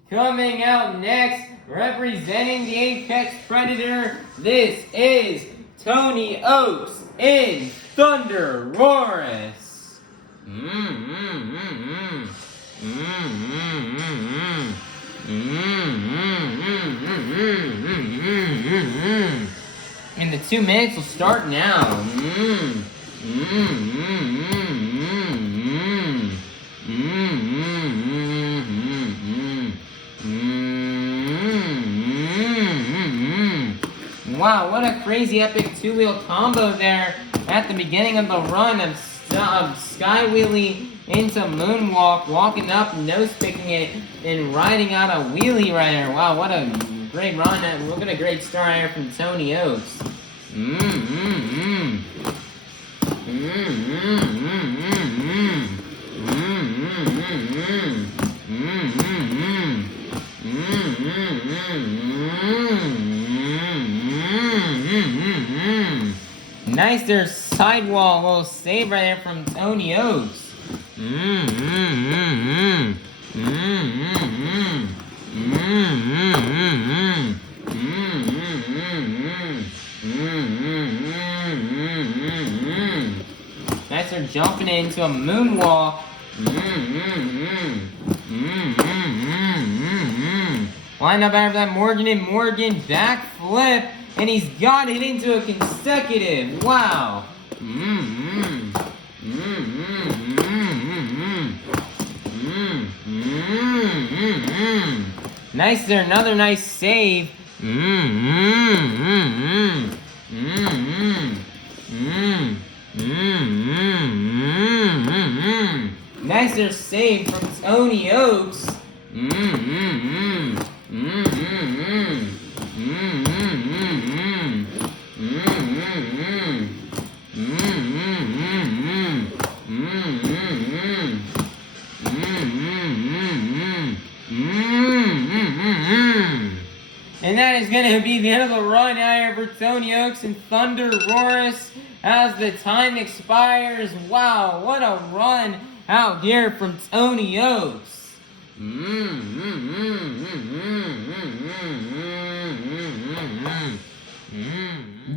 Coming out next, representing the Apex Predator, this is Tony Ochs in ThunderROARus. And the 2 minutes will start now. Wow, what a crazy epic 2-wheel combo there at the beginning of the run of sky wheelie into moonwalk, walking up, nose picking it, and riding out a wheelie rider. Wow, what a great run. Look at a great start here from Tony Ochs. Nice there, sidewall, little save right there from Tony Ochs. Nice there, jumping into a moonwalk. Line up after that Morgan and Morgan backflip. And he's got it into a consecutive. Wow. Nice there, another nice save. Nice there save from Tony Ochs. And that is going to be the end of the run out here for Tony Ochs and ThunderROARus as the time expires. Wow, what a run out here from Tony Ochs.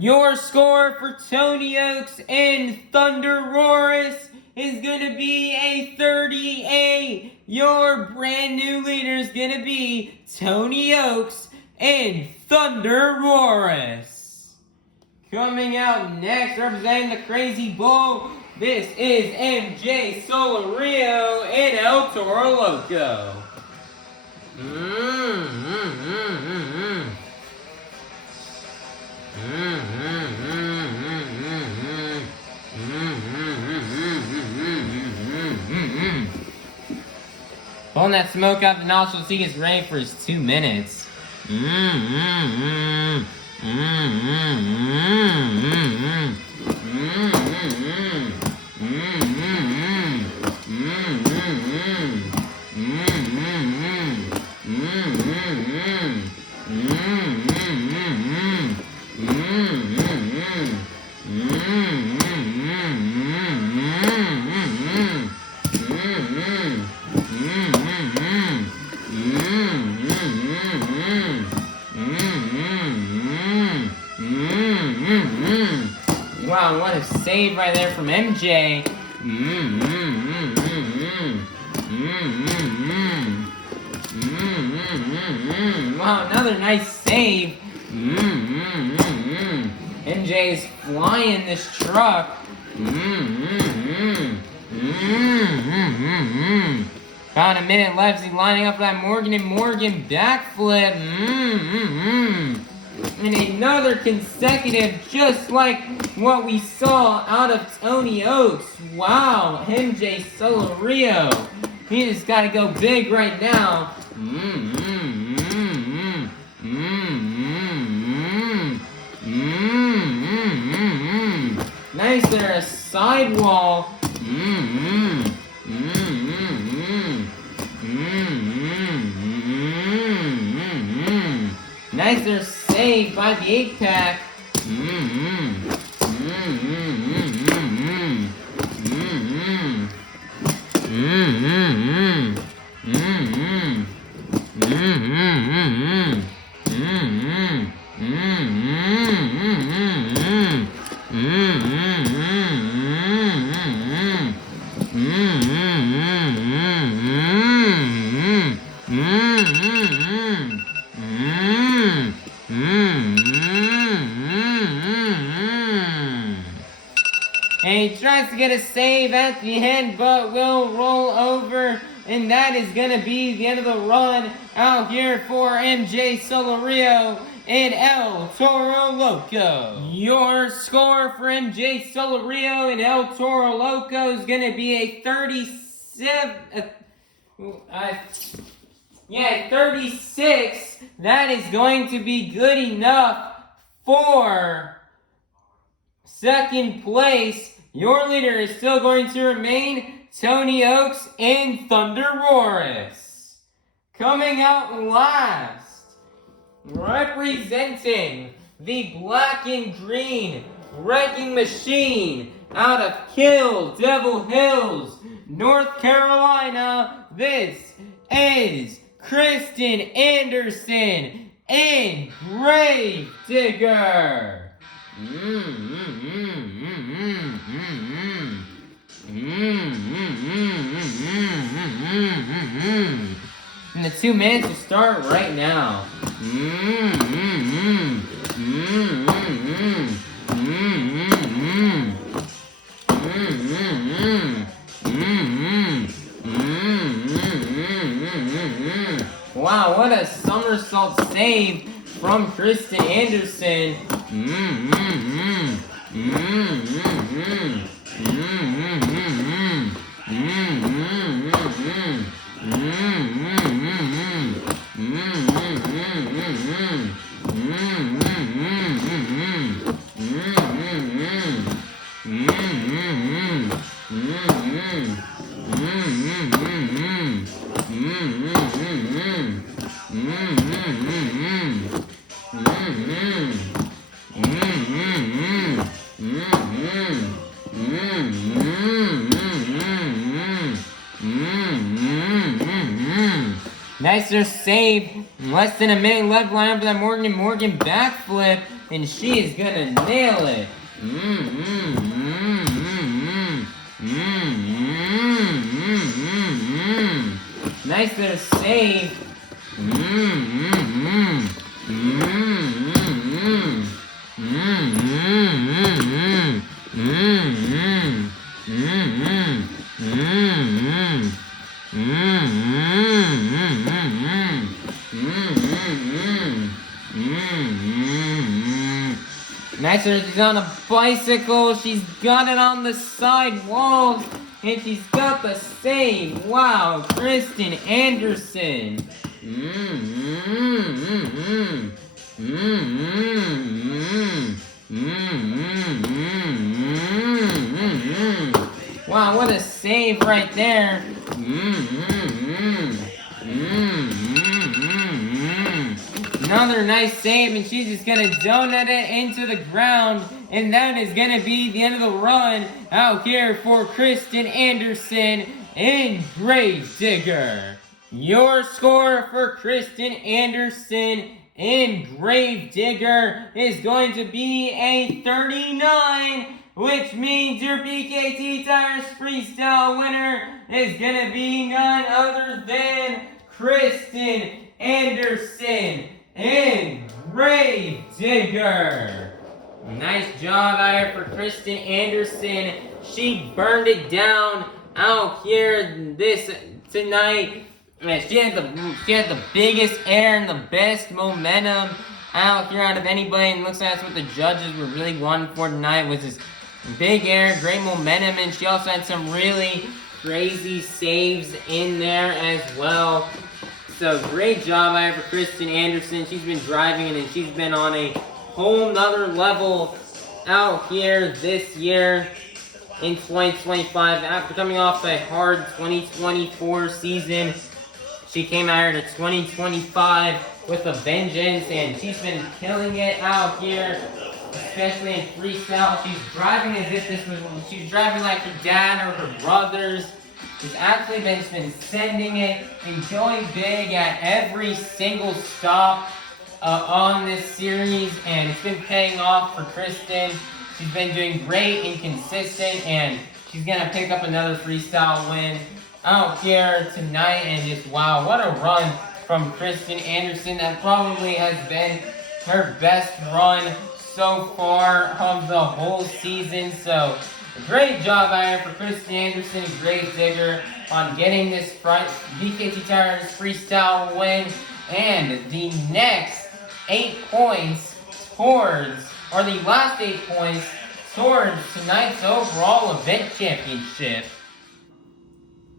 Your score for Tony Ochs and ThunderROARus is going to be a 38. Your brand new leader is going to be Tony Ochs and ThunderROARus. Coming out next, representing the Crazy Bull, this is MJ Solorio and El Toro Loco. Pulling that smoke out the nostrils, he gets ready for his 2 minutes. Wow, what a save right there from MJ. Wow, another nice save. MJ's flying this truck. About a minute left. He's lining up that Morgan and Morgan backflip. And another consecutive, just like what we saw out of Tony Ochs. Wow, MJ Solorio. He just got to go big right now. Nice there, a sidewall. Nice there, save by the 8-pack. And he tries to get a save at the end, but will roll over. And that is going to be the end of the run out here for MJ Solorio and El Toro Loco. Your score for MJ Solorio and El Toro Loco is going to be a 36. That is going to be good enough for second place. Your leader is still going to remain Tony Ochs and ThunderROARus. Coming out last, representing the black and green wrecking machine out of Kill Devil Hills, North Carolina, this is Krysten Anderson and Gravedigger. And the 2 minutes will start right now. Wow, what a somersault save from Krysten Anderson. Nicer save. Less than a minute left line for that Morgan backflip, and she is gonna nail it. Nicer save. Nicer, she's on a bicycle. She's got it on the side walls, and she's got the save. Wow, Krysten Anderson. Wow, what a save right there. Another nice save, and she's just gonna donut it into the ground, and that is gonna be the end of the run out here for Krysten Anderson and Gravedigger. Your score for Krysten Anderson and Gravedigger is going to be a 39, which means your BKT Tires Freestyle winner is gonna be none other than Krysten Anderson and Gravedigger. Nice job out here for Krysten Anderson. She burned it down out here tonight. She had the biggest air and the best momentum out here out of anybody, and looks like that's what the judges were really wanting for tonight, was this big air, great momentum, and she also had some really crazy saves in there as well. So great job out for Krysten Anderson. She's been driving it, and she's been on a whole nother level out here this year in 2025. After coming off a hard 2024 season, she came out here to 2025 with a vengeance, and she's been killing it out here, especially in freestyle. She's driving as if she's driving like her dad or her brothers. She's actually been sending it and going big at every single stop on this series, and it's been paying off for Krysten. She's been doing great and consistent, and she's gonna pick up another freestyle win out here tonight. And just wow, what a run from Krysten Anderson. That probably has been her best run so far of the whole season. So great job out here for Krysten Anderson, Gravedigger, on getting this BKT Tires freestyle win. And the next 8 points towards, or the last 8 points towards tonight's overall event championship.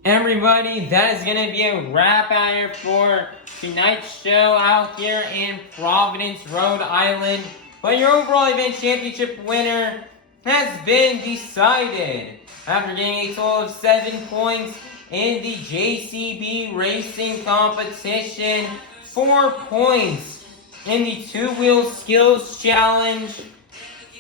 Everybody, that is going to be a wrap out here for tonight's show out here in Providence, Rhode Island. But your overall event championship winner has been decided after getting a total of 7 points in the JCB Racing competition, 4 points in the two-wheel skills challenge,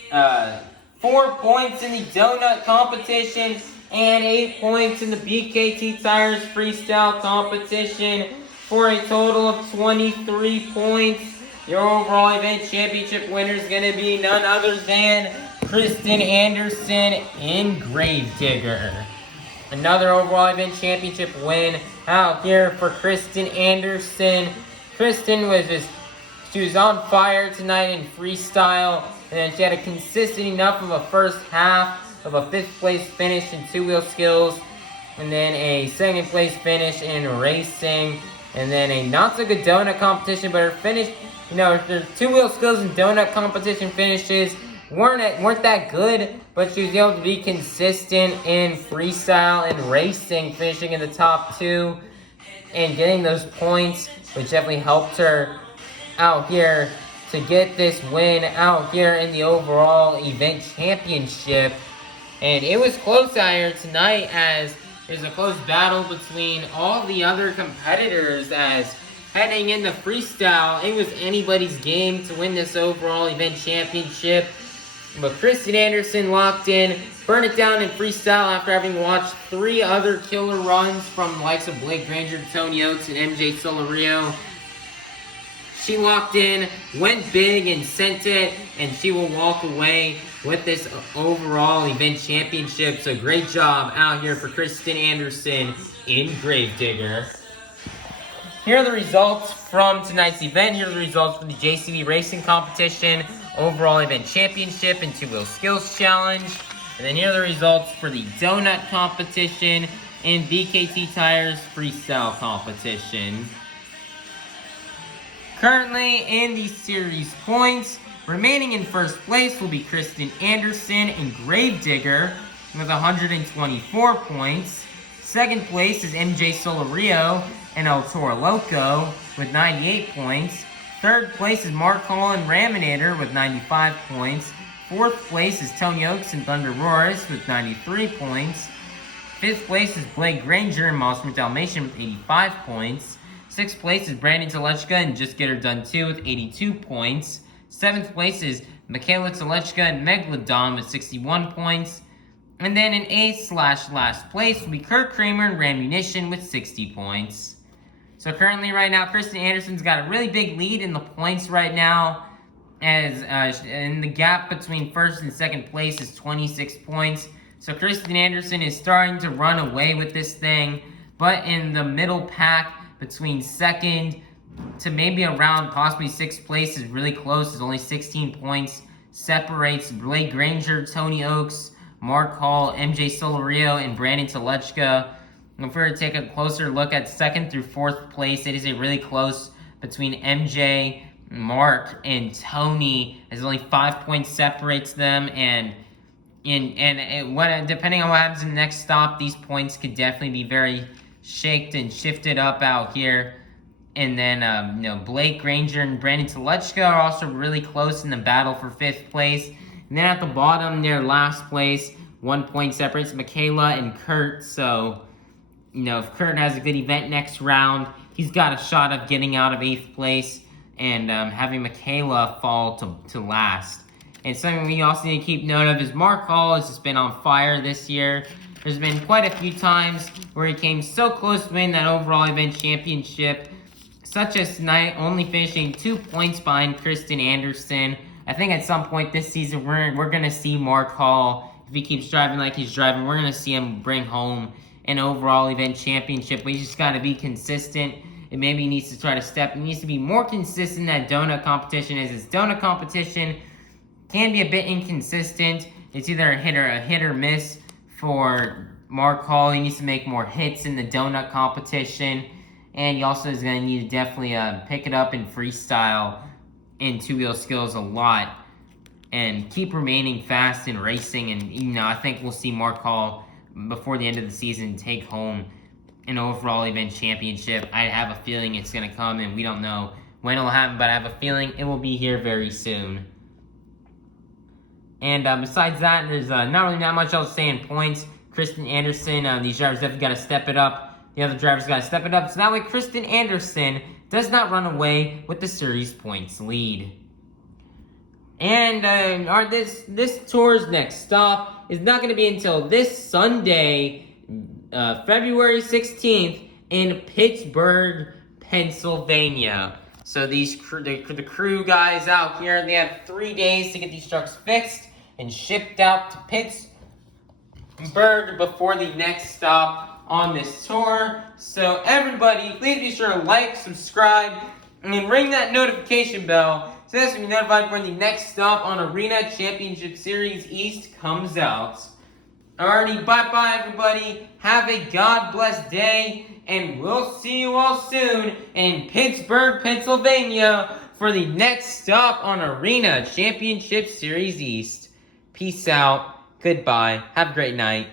4 points in the donut competition, and 8 points in the BKT Tires freestyle competition, for a total of 23 points. Your overall event championship winner is going to be none other than Krysten Anderson in Gravedigger. Another overall event championship win out here for Krysten Anderson. Krysten she was on fire tonight in freestyle, and she had a consistent enough of a first half of a 5th place finish in two-wheel skills, and then a 2nd place finish in racing, and then a not so good donut competition. But her finish, her two-wheel skills and donut competition finishes weren't that good, but she was able to be consistent in freestyle and racing, finishing in the top 2 and getting those points, which definitely helped her out here to get this win out here in the overall event championship. And it was close out here tonight, as there's a close battle between all the other competitors, as heading into freestyle, it was anybody's game to win this overall event championship. But Krysten Anderson locked in, burned it down in freestyle after having watched 3 other killer runs from the likes of Granger, Tony Ochs, and MJ Solorio. She locked in, went big, and sent it, and she will walk away with this overall event championship. So great job out here for Krysten Anderson in Gravedigger. Here are the results from tonight's event. Here are the results from the JCB Racing competition, overall event championship, and two-wheel skills challenge. And then here are the results for the donut competition and BKT Tires freestyle competition. Currently in the series points, remaining in first place will be Krysten Anderson in Gravedigger with 124 points. Second place is MJ Solorio and Toro Loco with 98 points. Third place is Mark Hall and Raminator with 95 points. Fourth place is Tony Ochs and ThunderROARus with 93 points. Fifth place is Granger and Dalmatian with 85 points. Sixth place is Brandan Tulachka and Just Get Her Done 2 with 82 points. Seventh place is Mikayla, Tulachka, and Megalodon with 61 points. And then in 8th/last place will be Kraehmer and Rammunition with 60 points. So currently right now, Krysten Anderson's got a really big lead in the points right now, as and the gap between first and second place is 26 points. So Krysten Anderson is starting to run away with this thing, but in the middle pack between second to maybe around possibly 6th place is really close. There's only 16 points separates Granger, Tony Ochs, Mark Hall, MJ Solorio, and Brandan Tulachka. If we were to take a closer look at 2nd through 4th place, it is a really close between MJ, Mark and Tony, as only 5 points separates them, and depending on what happens in the next stop, these points could definitely be very shifted up out here. And then, Blake, Granger, and Brandan Tulachka are also really close in the battle for 5th place. And then at the bottom, their last place, 1 point separates Mikayla and Kurt. So, if Kurt has a good event next round, he's got a shot of getting out of 8th place and having Mikayla fall to last. And something we also need to keep note of is Mark Hall has just been on fire this year. There's been quite a few times where he came so close to winning that overall event championship, such as tonight, only finishing 2 points behind Krysten Anderson. I think at some point this season, we're going to see Mark Hall, if he keeps driving like he's driving, we're going to see him bring home an overall event championship. But he's just got to be consistent. And maybe he needs to try to he needs to be more consistent in that donut competition, as his donut competition can be a bit inconsistent. It's either a hit or miss for Mark Hall. He needs to make more hits in the donut competition. And he also is going to need to definitely pick it up in freestyle and two-wheel skills a lot. And keep remaining fast in racing. And, I think we'll see Mark Hall, before the end of the season, take home an overall event championship. I have a feeling it's going to come, and we don't know when it'll happen, but I have a feeling it will be here very soon. And besides that, there's not really that much else to say in points. Krysten Anderson, these drivers definitely got to step it up. The other drivers got to step it up. So that way, Krysten Anderson does not run away with the series points lead. And this tour's next stop is not going to be until this Sunday, February 16th, in Pittsburgh, Pennsylvania. So the crew guys out here, they have 3 days to get these trucks fixed and shipped out to Pittsburgh before the next stop on this tour. So everybody, please be sure to like, subscribe, and then ring that notification bell so that you'll be notified when the next stop on Arena Championship Series East comes out. Alrighty, bye-bye everybody. Have a God-blessed day, and we'll see you all soon in Pittsburgh, Pennsylvania for the next stop on Arena Championship Series East. Peace out. Goodbye. Have a great night.